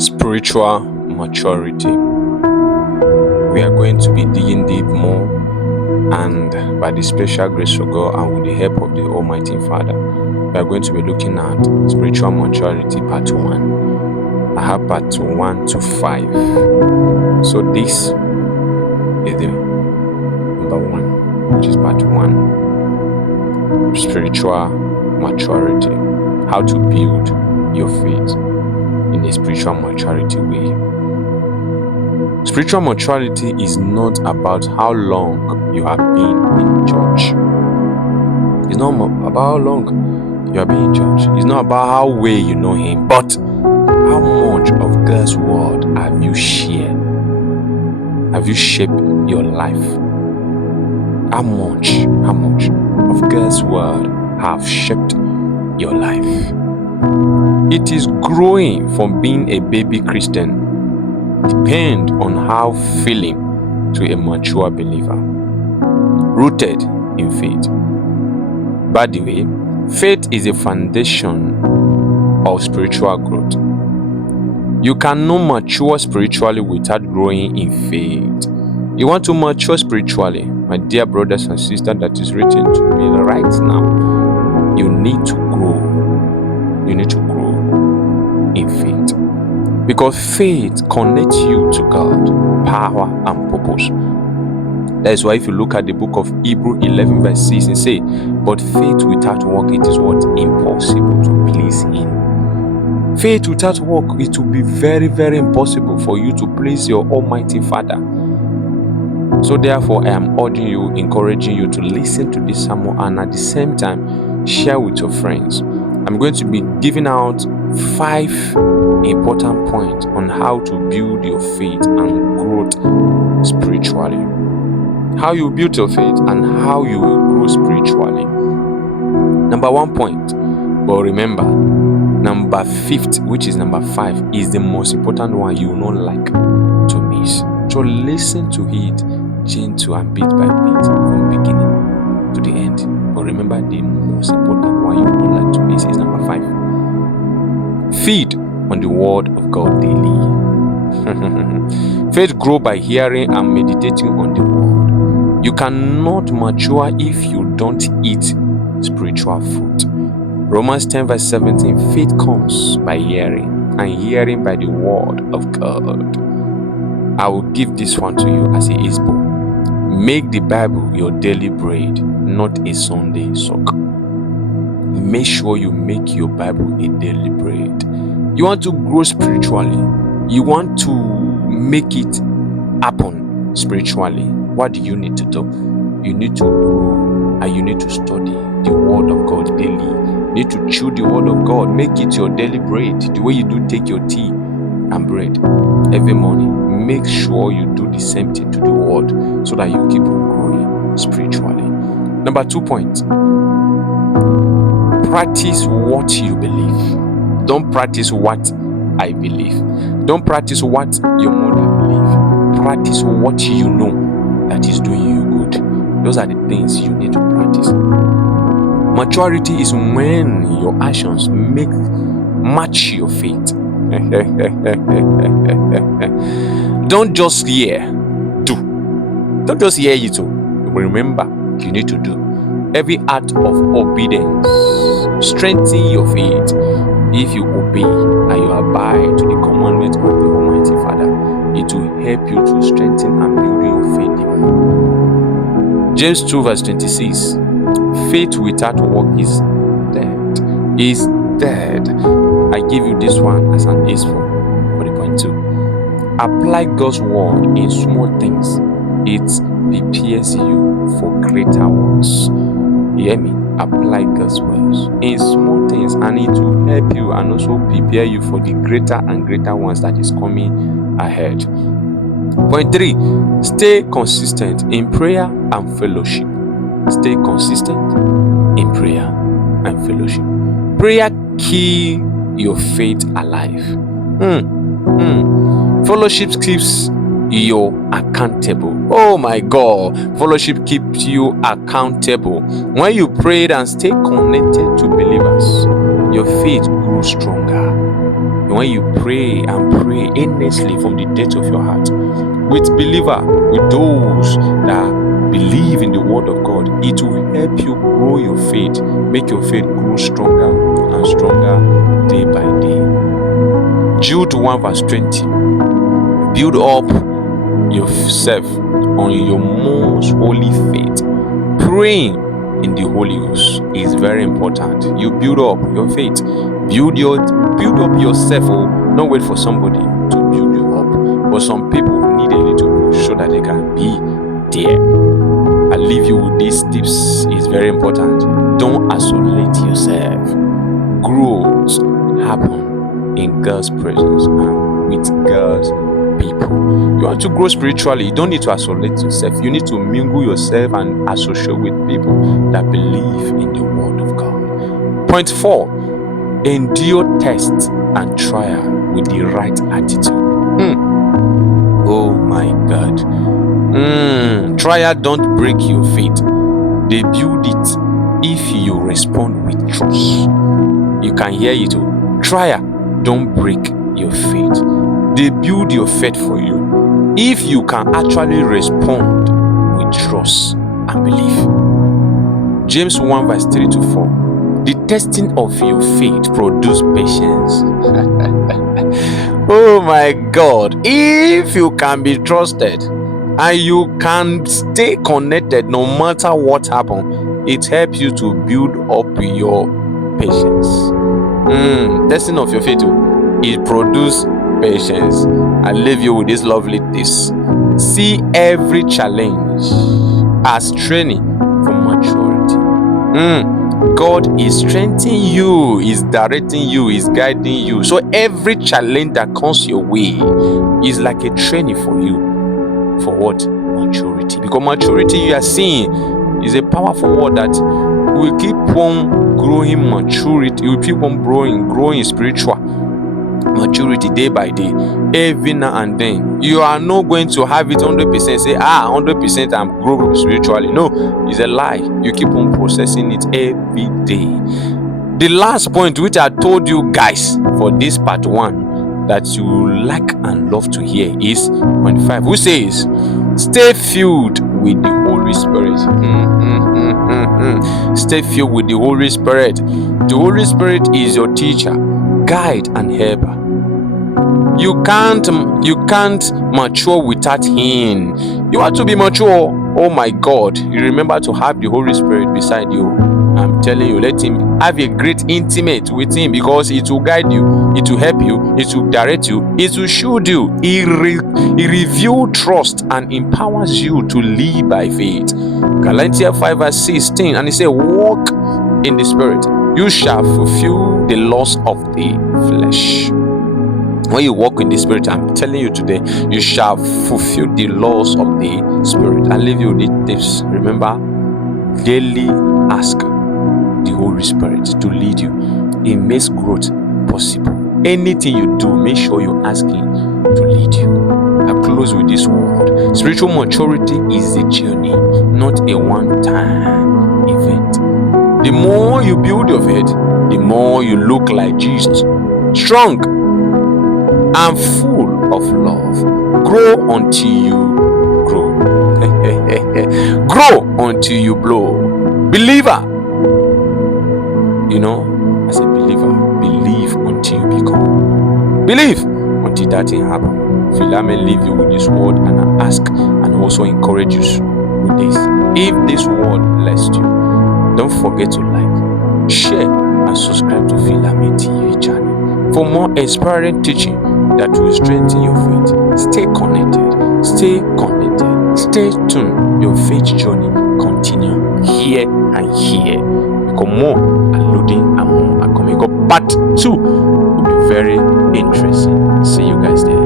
Spiritual maturity. We are going to be digging deep more, and by the special grace of God and with the help of the Almighty Father, we are going to be looking at spiritual maturity part 1. I have part 1 to 5. So this is the number 1, which is part 1. Spiritual maturity. How to build your faith in a spiritual maturity way. Spiritual maturity is not about how long you have been in church. It's not about how long you have been in church. It's not about how well you know Him, but how much of God's word have you shared? Have you shaped your life? How much of God's word have shaped your life? It is growing from being a baby Christian depend on how feeling to a mature believer, rooted in faith. By the way, faith is a foundation of spiritual growth. You cannot mature spiritually without growing in faith. You want to mature spiritually, my dear brothers and sisters, that is written to me right now, you need to grow. You need to grow in faith. Because faith connects you to God, power and purpose. That is why if you look at the book of Hebrews 11 verse 6, it says, but faith without work, it is what? Impossible to please Him. Faith without work, it will be very, very impossible for you to please your Almighty Father. So therefore, I am urging you, encouraging you to listen to this sermon and at the same time, share with your friends. I'm going to be giving out 5 important points on how to build your faith and growth spiritually. How you build your faith and how you will grow spiritually. Number 1 point, but remember, number 5th, which is number 5, is the most important one you will not like to miss. So listen to it gentle and bit by bit from beginning to the end. But remember, the most important one you will not like to miss is number 5. Feed on the word of God daily. Faith grow by hearing and meditating on the word. You cannot mature if you don't eat spiritual food. Romans 10 verse 17, faith comes by hearing, and hearing by the word of God. I will give this one to you as a example. Make the Bible your daily bread, not a Sunday sock. Make sure you make your Bible a daily bread. You want to grow spiritually. You want to make it happen spiritually. What do you need to do? You need to grow and you need to study the word of God daily. You need to chew the word of God. Make it your daily bread. The way you do take your tea and bread every morning. Make sure you do the same thing to the word so that you keep on growing spiritually. Number 2 point. Practice what you believe. Don't practice what I believe. Don't practice what your mother believes. Practice what you know that is doing you good. Those are the things you need to practice. Maturity is when your actions match your faith. Don't just hear, do. Don't just hear it too. Remember, you need to do. Every act of obedience strengthen your faith. If you obey and you abide to the commandment of the Almighty Father, it will help you to strengthen and build your faith more. James 2 verse 26, faith without work is dead. Is dead. I give you this one as an example for the point 2. Apply God's word in small things. It prepares you for greater ones. You hear me? Apply God's words in small things and it will help you and also prepare you for the greater and greater ones that is coming ahead. Point 3, stay consistent in prayer and fellowship. Stay consistent in prayer and fellowship. Prayer keeps your faith alive. Fellowship keeps you accountable. Oh my God, fellowship keeps you accountable. When you pray and stay connected to believers, your faith grows stronger. And when you pray and pray earnestly from the depth of your heart, with those that believe in the word of God, it will help you grow your faith, make your faith grow stronger and stronger day by day. Jude 1 verse 20. Build up yourself on your most holy faith. Praying in the Holy Ghost is very important. You build up your faith. Build up yourself. Not wait for somebody to build you up. But some people need a little push so that they can be there. I leave you with these tips. It's very important. Don't isolate yourself. Growth happen in God's presence and with God's people. You want to grow spiritually, you don't need to isolate yourself. You need to mingle yourself and associate with people that believe in the word of God. Point 4, endure tests and trial with the right attitude. Oh my God. Trial don't break your faith. They build it if you respond with trust. You can hear it too. Trial don't break your faith. They build your faith for you if you can actually respond with trust and belief. James 1 verse 3 to 4. The testing of your faith produces patience. Oh my God. If you can be trusted and you can stay connected no matter what happens, it helps you to build up your patience. Testing of your faith, it produces patience. I leave you with this lovely tips. See every challenge as training for maturity. God is strengthening you, is directing you, is guiding you. So every challenge that comes your way is like a training for you. For what? Maturity. Because maturity, you are seeing, is a powerful word that will keep on growing maturity. You will keep on growing spiritual maturity day by day, every now and then. You are not going to have it 100%. Say 100% I'm growing spiritually. No, it's a lie. You keep on processing it every day. The last point which I told you guys for this part 1 that you like and love to hear is point 5, who says stay filled with the Holy Spirit. Stay filled with the Holy Spirit. The Holy Spirit is your teacher, guide and helper. You can't mature without him. You have to be mature. Oh my God. You remember to have the Holy Spirit beside you. I'm telling you, let him have a great intimate with him, because it will guide you, it will help you, it will direct you, it will shield you. He reveals trust and empowers you to live by faith. Galatians 5 verse 16, and he said, walk in the Spirit, you shall fulfill the lust of the flesh. When you walk in the Spirit, I'm telling you today, you shall fulfill the laws of the Spirit. I leave you with these tips. Remember, daily ask the Holy Spirit to lead you. It makes growth possible. Anything you do, make sure you ask him to lead you. I close with this word. Spiritual maturity is a journey, not a one-time event. The more you build your faith, the more you look like Jesus. Strong and full of love. Grow until you grow. Grow until you blow. Believer, as a believer, believe until you become. Believe until that thing happens. PhilAmen leave you with this word, and I ask and also encourage you with this. If this word blessed you, don't forget to like, share, and subscribe to PhilAmen TV channel for more inspiring teaching that will strengthen your faith. Stay connected, stay tuned. Your faith journey continue here and here, because more are loading and more are coming up. Part 2 will be very interesting. See you guys there.